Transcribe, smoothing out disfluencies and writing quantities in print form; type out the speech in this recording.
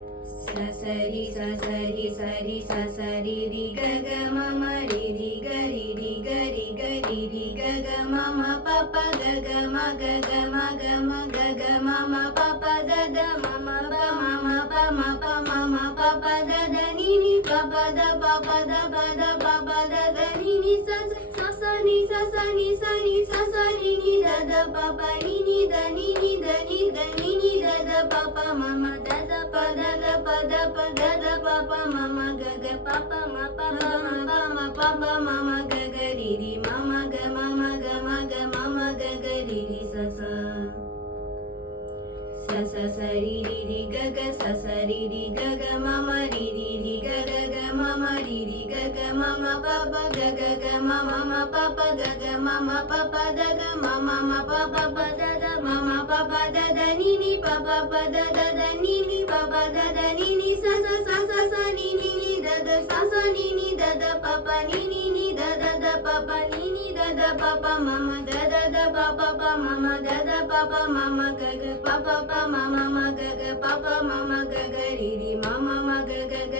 சசரி சசரி சரி சசரி ரி கக மம ரி ரி கரி ரி கரி கரி ரி கக மம பப கக மக மக மக மம பப தத மம ப மம ப ம ப மம பப தத நி நி பப த பப த பத பப தத நி நி சச சச நி சச நி ச நி சச நி நி தத பப நி நி த நி நி த நி த நி நி தத பப மம தத பத த பத பத த பப மம கக பப ம பப ம ப ம பப மம கக ரி ரி மம க மம க மக மம கக ரி ரி சச சச சரி ரி ரி கக சச ரி ரி கக மம ரி ரி ரி கக க மம ரி ரி கக மம பப கக க மம ம பப கக மம பப தக மம ம பப பத த மம பப தத நி நி பப பத தத நி நி பப தத நி நி சச சச ச நி நி நி தத சச நி நி தத பப நி நி நி தத த பப நி நி தத பப மம தத த பப ப மம தத பப மம கக பப ப மம ம கக பப மம கக ரி ரி மம ம கக க